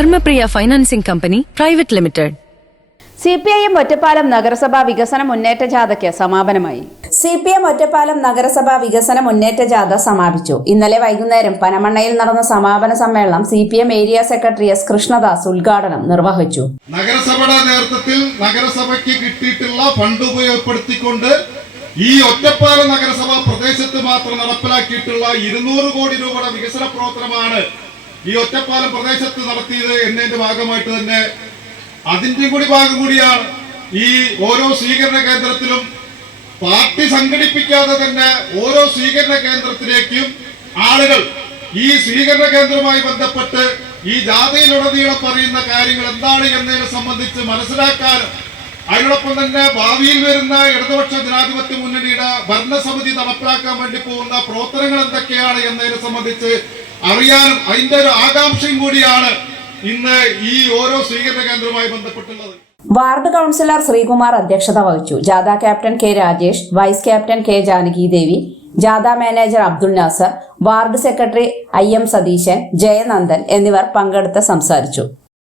Dharmapriya financing company private limited. C P I M Ottapalam നഗരസഭാ വികസന മുന്നേറ്റ ജാഥയ്ക്ക് സമാപനമായി. സി പി എം ഒറ്റപ്പാലം നഗരസഭാ വികസന മുന്നേറ്റ ജാഥ സമാപിച്ചു. ഇന്നലെ വൈകുന്നേരം പനമണ്ണയിൽ നടന്ന സമാപന സമ്മേളനം C P M area secretary S Krishnadas ഉദ്ഘാടനം നിർവഹിച്ചു. നഗരസഭയുടെ നേതൃത്വത്തിൽ നഗരസഭയ്ക്ക് കിട്ടിയിട്ടുള്ള ഫണ്ട് ഉപയോഗപ്പെടുത്തിക്കൊണ്ട് ഈ ഒറ്റപ്പാലം നഗരസഭ പ്രദേശത്ത് മാത്രം നടപ്പിലാക്കിയിട്ടുള്ള ഇരുന്നൂറ് കോടി രൂപയുടെ വികസന പ്രവർത്തനമാണ് ഈ ഒറ്റപ്പാലം പ്രദേശത്ത് നടത്തിയത് എന്നതിന്റെ ഭാഗമായിട്ട് തന്നെ അതിന്റെ കൂടി ഭാഗം കൂടിയാണ് ഈ ഓരോ സ്വീകരണ കേന്ദ്രത്തിലും പാർട്ടി സംഘടിപ്പിക്കാതെ തന്നെ ഓരോ സ്വീകരണ കേന്ദ്രത്തിലേക്കും ആളുകൾ ഈ സ്വീകരണ കേന്ദ്രവുമായി ബന്ധപ്പെട്ട് ഈ ജാഥയിലുടനീളം പറയുന്ന കാര്യങ്ങൾ എന്താണ് എന്നതിനെ സംബന്ധിച്ച് മനസ്സിലാക്കാനും അതിനോടൊപ്പം തന്നെ ഭാവിയിൽ വരുന്ന ഇടതുപക്ഷ ജനാധിപത്യ മുന്നണിയുടെ ഭരണസമിതി നടപ്പിലാക്കാൻ വേണ്ടി പോകുന്ന പ്രവർത്തനങ്ങൾ എന്തൊക്കെയാണ് എന്നതിനെ സംബന്ധിച്ച് അറിയാനും അതിന്റെ ഒരു ആകാംക്ഷയും കൂടിയാണ് ഇന്ന് ഈ ഓരോ സ്വീകരണ കേന്ദ്രവുമായി ബന്ധപ്പെട്ടുള്ളത്. വാർഡ് കൗൺസിലർ ശ്രീകുമാർ അധ്യക്ഷത വഹിച്ചു. ജാഥ captain K Rajesh vice captain K Janaki Devi ജാഥ manager Abdul Nasar ward secretary I M Satheesan Jayanandan എന്നിവർ പങ്കെടുത്ത് സംസാരിച്ചു.